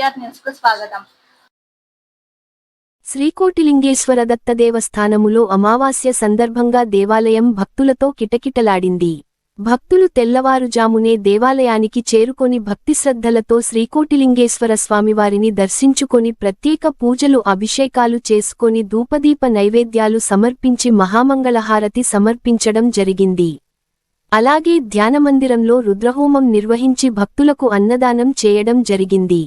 VR news కు స్వాగతం. శ్రీకోటిలింగేశ్వర దత్త దేవస్థానములో అమావాస్య సందర్భంగా దేవాలయం భక్తులతో కిటకిటలాడింది. భక్తులు తెల్లవారుజామునే దేవాలయానికి చేరుకొని భక్తిశ్రద్ధలతో శ్రీకోటిలింగేశ్వర స్వామివారిని దర్శించుకొని ప్రత్యేక పూజలు అభిషేకాలు చేసుకొని ధూపదీప నైవేద్యాలు సమర్పించి మహామంగళహారతి సమర్పించడం జరిగింది. అలాగే ధ్యానమందిరంలో రుద్రహోమం నిర్వహించి భక్తులకు అన్నదానం చేయడం జరిగింది.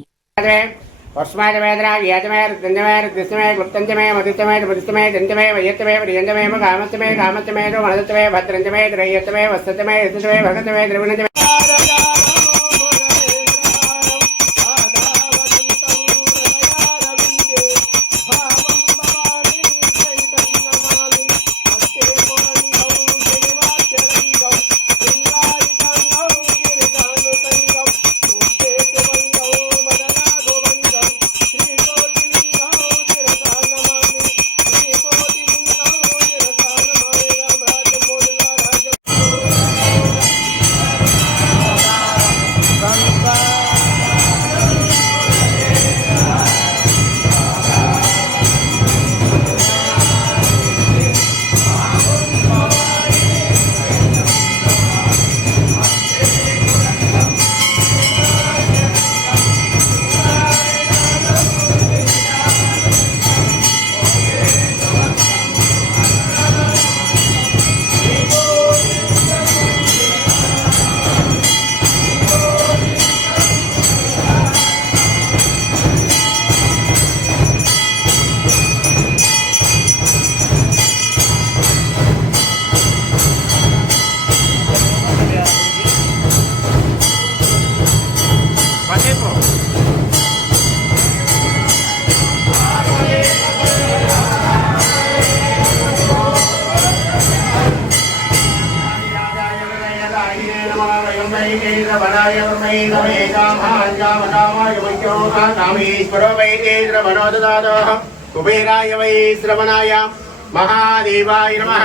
कुबेराय वै श्रवणाय महादेवाय नमः.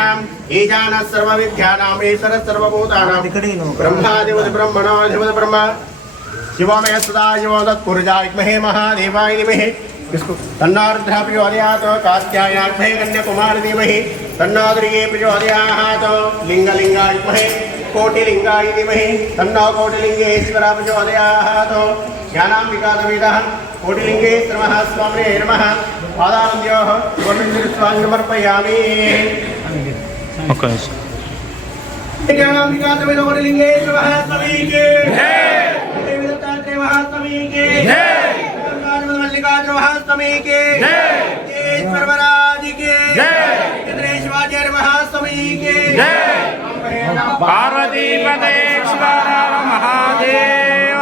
ईशानः सर्वविद्यानाम् ईश्वरः सर्वभूतानां ब्रह्माधिपति ब्रह्मणोऽधिपति ब्रह्म शिवोमय सदा शिवो तत्पुरुषाय विद्महे महादेवाय धीमहि तन्नो रुद्रः प्रचोदयात्. कात्यायनाथै कन्याकुमारी धीमहि तन्नो दुर्गे प्रचोदयात्. लिङ्गलिङ्गाय विद्महे कोटिलिंगाय धीमहि तन्नो कोटिलिंगेश्वरः प्रचोदयात्. ज्ञानाम्बिकासमेतः कोटिलिंगेश्वरः स्वामिने नमः. पादान्योः कोटिलिंगस्वामिनमर्पयामि. ज्ञानाम्बिकासमेतः कोटिलिंगेश्वरः स्वामिने महास्वामी के सर्वराज के शिवाचार्य महास्वामी के पार्वती पते महादेव.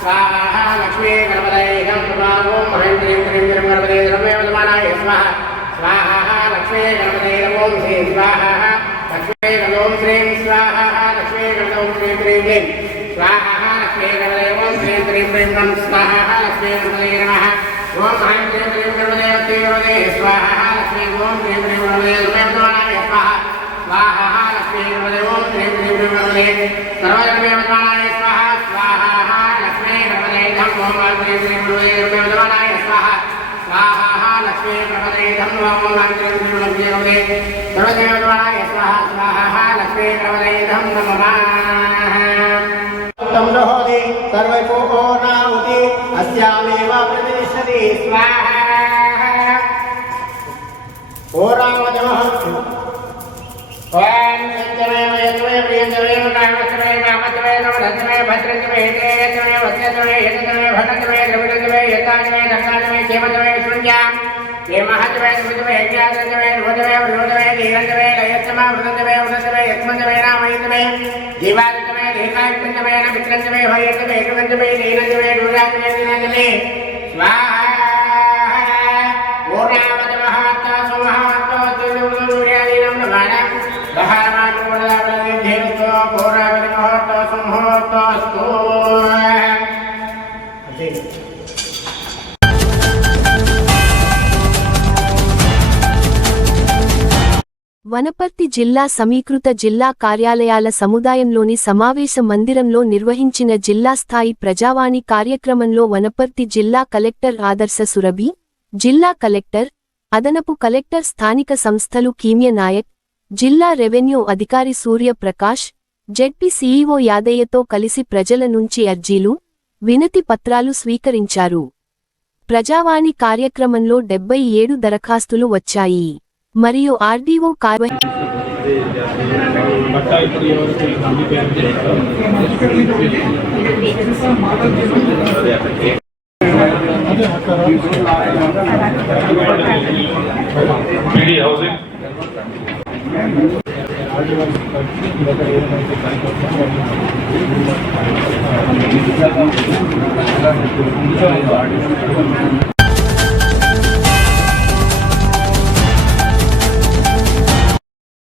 स्वाहा लक्ष्मी गणपतये नमः. ह्रीं क्लीं क्रीं क्रीं गणपतये नमः. स्वाहा लक्ष्मी गणपतये नमः. श्री स्वाहा लक्ष्मी गणों श्रीं स्वाहा लक्ष्मी गणों श्रीं क्रीं क्लीं स्वाहा लक्ष्मी गणपतये नमः. श्रीं क्रीं क्रीं नमः. स्वाहा लक्ष्मी गणपतये नमः. ओम ह्रीं क्लीं क्रीं गणपतये स्वाहा लक्ष्मी ओम क्लीं क्रीं गणपतये नमः. स्वाहा लक्ष्मी गणपतये ओम क्लीं क्रीं गणपतये सर्वलक्ष्मी नमः. स्वाहा स्वाहा लक्ष्मी गणपतये नमः. ओम क्लीं क्रीं गणपतये स्वाहा स्वाहा लक्ष्मी गणपतये नमः. ओम क्लीं क्रीं गणपतये सर्वदेवद्वाराय स्वाहा स्वाहा लक्ष्मी गणपतये नमः. तमोहोदि सर्वपूर्णाहुति अस्यामेव प्रतिष्ठति स्वाहा. ओरामदमः ओम सत्यमेव यत्वे प्रियंतवे कामस्तवे भगतवे द्रविडतवे यताजवे दत्ताजवे केमतवे शून्यां केमहतवे द्रविडतवे यज्ञातवे रोधवे वृद्धवे धीरतवे लयत्तमा वृद्धवे वृद्धवे यत्मतवे रामयतवे जीवातवे देकायतवे मित्रतवे भयतवे एकवतवे दीनतवे दुरातवे दीनतवे स्वाहा ओरावत महात्ता सुमहात्ता दुर्योधनम नमः बहारमान कोलावले देवतो ओरावत महात्ता सुमहात्तास्तु వనపర్తి జిల్లా సమీకృత జిల్లా కార్యాలయాల సముదాయంలోని సమావేశ మందిరంలో నిర్వహించిన జిల్లా స్థాయి ప్రజావాణి కార్యక్రమంలో వనపర్తి జిల్లా కలెక్టర్ ఆదర్శ సురభి, జిల్లా కలెక్టర్, అదనపు కలెక్టర్ స్థానిక సంస్థలు కీమ్య నాయక్, జిల్లా రెవెన్యూ అధికారి సూర్య ప్రకాష్, జెడ్పీ సీఈఓ యాదయ్యతో కలిసి ప్రజల నుంచి అర్జీలు, వినతి పత్రాలు స్వీకరించారు. ప్రజావాణి కార్యక్రమంలో 77 దరఖాస్తులు వచ్చాయి. మరియు ఆర్డీఓ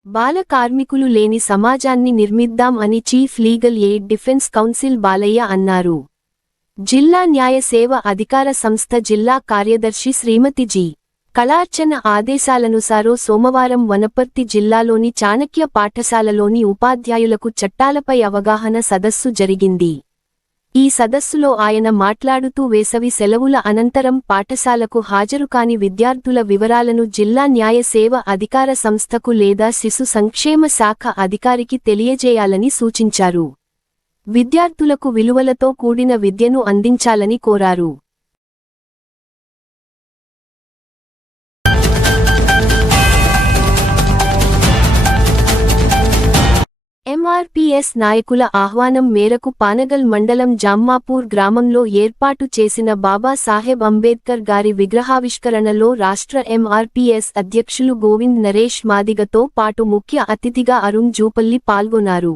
బాల కార్మికులు లేని సమాజాన్ని నిర్మిద్దాం అని chief legal aid defence council Balayya అన్నారు. జిల్లా న్యాయ సేవ అధికార సంస్థ జిల్లా కార్యదర్శి శ్రీమతి జి. కళార్చన ఆదేశాలనుసారం సోమవారం వనపర్తి జిల్లాలోని చాణక్య పాఠశాలలోని ఉపాధ్యాయులకు చట్టాలపై అవగాహన సదస్సు జరిగింది. ఈ సదస్సులో ఆయన మాట్లాడుతూ వేసవి సెలవుల అనంతరం పాఠశాలకు హాజరుకాని విద్యార్థుల వివరాలను జిల్లా న్యాయ సేవ అధికార సంస్థకు లేదా శిశు సంక్షేమ శాఖ అధికారికి తెలియజేయాలని సూచించారు. విద్యార్థులకు విలువలతో కూడిన విద్యను అందించాలని కోరారు. ఎంఆర్పీఎస్ నాయకుల ఆహ్వానం మేరకు పానగల్ మండలం జామ్మాపూర్ గ్రామంలో ఏర్పాటు చేసిన బాబా సాహెబ్ అంబేద్కర్ గారి విగ్రహావిష్కరణలో రాష్ట్ర ఎంఆర్పీఎస్ అధ్యక్షులు గోవింద్ నరేష్ మాదిగతో పాటు ముఖ్య అతిథిగా అరుణ్ జూపల్లి పాల్గొన్నారు.